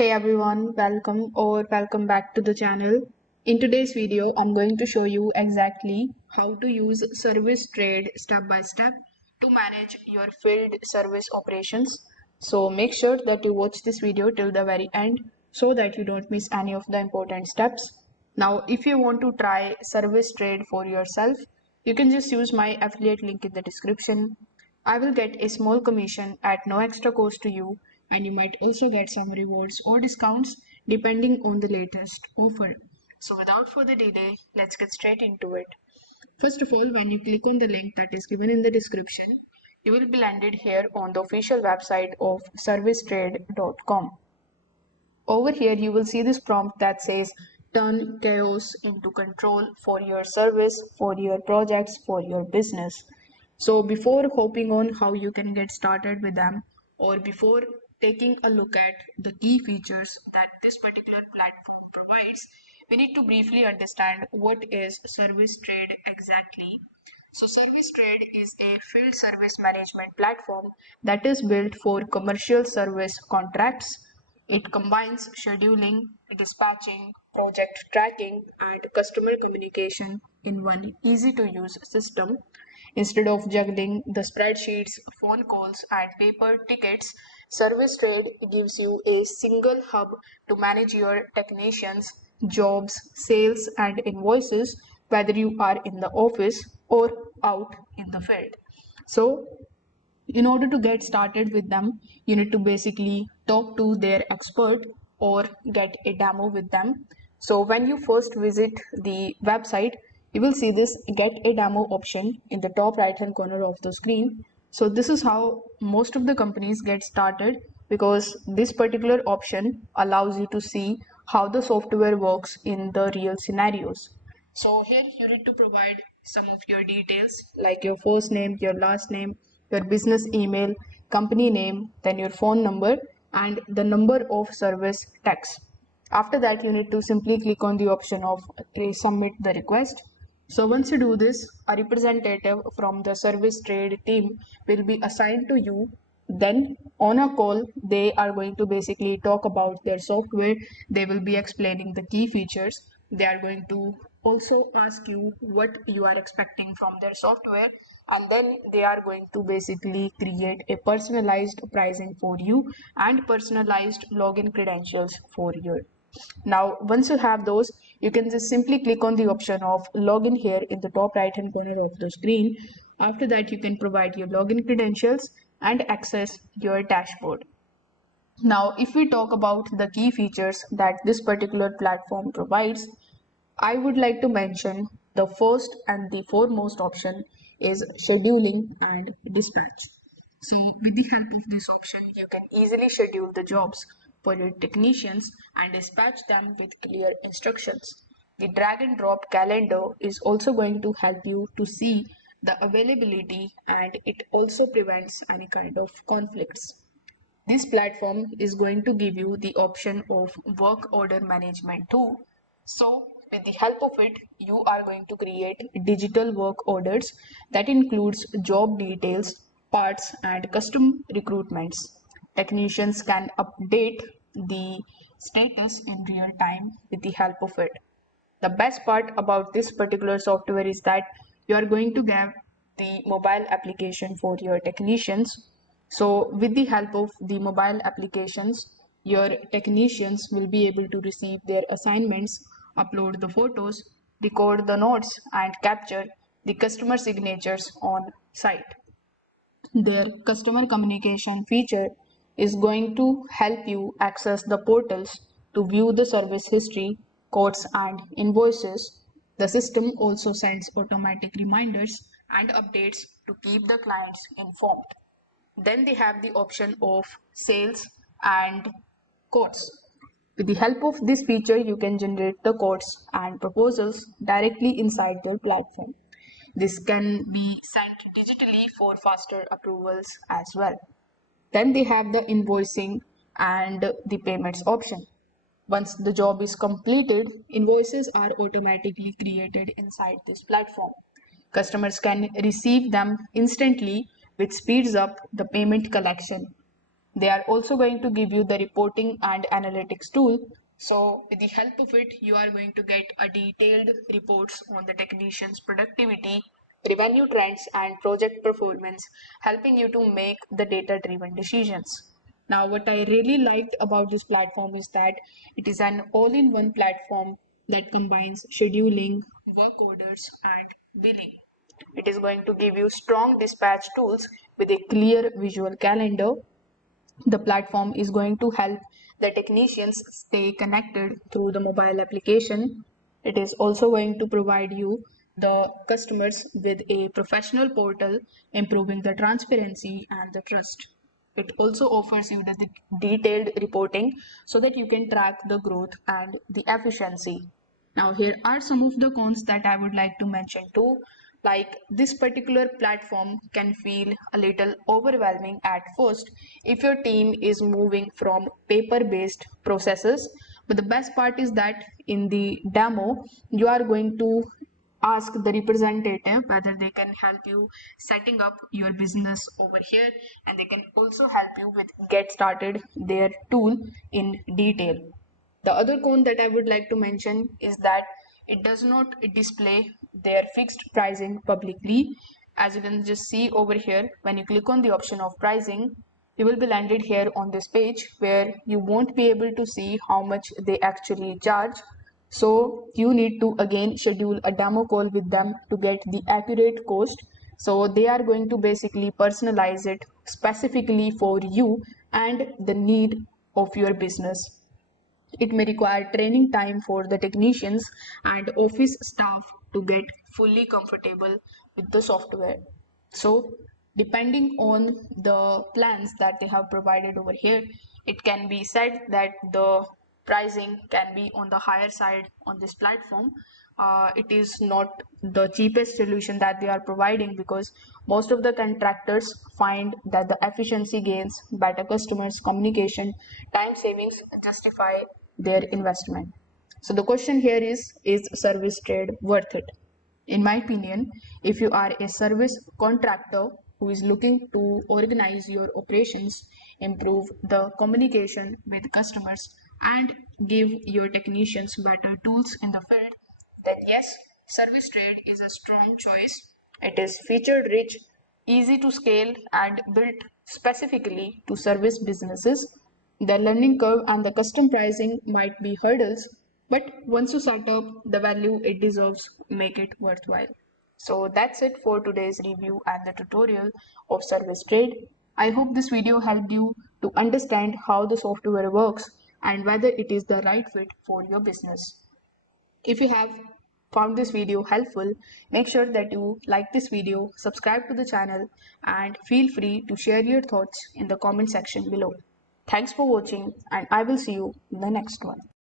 Hey everyone, welcome back to the channel. In today's video, I'm going to show you exactly how to use ServiceTrade step by step to manage your field service operations. So make sure that you watch this video till the very end so that you don't miss any of the important steps. Now, if you want to try ServiceTrade for yourself, you can just use my affiliate link in the description. I will get a small commission at no extra cost to you, and you might also get some rewards or discounts depending on the latest offer. So, without further delay, let's get straight into it. First of all, when you click on the link that is given in the description, you will be landed here on the official website of servicetrade.com. Over here, you will see this prompt that says turn chaos into control for your service, for your projects, for your business. So, before hopping on how you can get started with them, or before taking a look at the key features that this particular platform provides, we need to briefly understand what is service trade exactly. So, ServiceTrade is a field service management platform that is built for commercial service contracts. It combines scheduling, dispatching, project tracking, and customer communication in one easy to use system. Instead of juggling the spreadsheets, phone calls, and paper tickets, ServiceTrade gives you a single hub to manage your technicians, jobs, sales, and invoices, whether you are in the office or out in the field. So, in order to get started with them, you need to basically talk to their expert or get a demo with them. So when you first visit the website, you will see this get a demo option in the top right hand corner of the screen. So this is how most of the companies get started, because this particular option allows you to see how the software works in the real scenarios. So here you need to provide some of your details like your first name, your last name, your business email, company name, then your phone number, and the number of service tax. After that, you need to simply click on the option of submit the request. So once you do this, a representative from the service trade team will be assigned to you. Then on a call, they are going to basically talk about their software. They will be explaining the key features. They are going to also ask you what you are expecting from their software, and then they are going to basically create a personalized pricing for you and personalized login credentials for you. Now, once you have those, you can just simply click on the option of login here in the top right hand corner of the screen. After that, you can provide your login credentials and access your dashboard. Now, if we talk about the key features that this particular platform provides, I would like to mention the first and the foremost option is scheduling and dispatch. So, with the help of this option, you can easily schedule the jobs for your technicians and dispatch them with clear instructions. The drag and drop calendar is also going to help you to see the availability, and it also prevents any kind of conflicts. This platform is going to give you the option of work order management too. So, with the help of it, you are going to create digital work orders that includes job details, parts, and custom recruitments. Technicians can update the status in real time with the help of it. The best part about this particular software is that you are going to get the mobile application for your technicians. So with the help of the mobile applications, your technicians will be able to receive their assignments, upload the photos, record the notes, and capture the customer signatures on site. Their customer communication feature is going to help you access the portals to view the service history, quotes, and invoices. The system also sends automatic reminders and updates to keep the clients informed. Then they have the option of sales and quotes. With the help of this feature, you can generate the quotes and proposals directly inside their platform. This can be sent digitally for faster approvals as well. Then they have the invoicing and the payments option. Once the job is completed, invoices are automatically created inside this platform. Customers can receive them instantly, which speeds up the payment collection. They are also going to give you the reporting and analytics tool. So with the help of it, you are going to get a detailed reports on the technicians' productivity, revenue trends, and project performance, helping you to make the data-driven decisions. Now, what I really liked about this platform is that it is an all-in-one platform that combines scheduling, work orders, and billing. It is going to give you strong dispatch tools with a clear visual calendar. The platform is going to help the technicians stay connected through the mobile application. It is also going to provide you, the customers, with a professional portal, improving the transparency and the trust. It also offers you the detailed reporting so that you can track the growth and the efficiency. Now, here are some of the cons that I would like to mention too. Like, this particular platform can feel a little overwhelming at first if your team is moving from paper based processes. But the best part is that in the demo, you are going to ask the representative whether they can help you setting up your business over here, and they can also help you with get started their tool in detail. The other con that I would like to mention is that it does not display their fixed pricing publicly. As you can just see over here, when you click on the option of pricing, you will be landed here on this page where you won't be able to see how much they actually charge. So you need to again schedule a demo call with them to get the accurate cost. So they are going to basically personalize it specifically for you and the need of your business. It may require training time for the technicians and office staff to get fully comfortable with the software. So, depending on the plans that they have provided over here, it can be said that the pricing can be on the higher side on this platform. It is not the cheapest solution that they are providing, because most of the contractors find that the efficiency gains, better customers communication, time savings justify their investment. So the question here is service trade worth it? In my opinion, if you are a service contractor who is looking to organize your operations, improve the communication with customers, and give your technicians better tools in the field, then yes, service trade is a strong choice. It is feature rich, easy to scale, and built specifically to service businesses. The learning curve and the custom pricing might be hurdles, but once you set up, the value it deserves make it worthwhile. So that's it for today's review and the tutorial of service trade. I hope this video helped you to understand how the software works and whether it is the right fit for your business. If you have found this video helpful, make sure that you like this video, subscribe to the channel, and feel free to share your thoughts in the comment section below. Thanks for watching, and I will see you in the next one.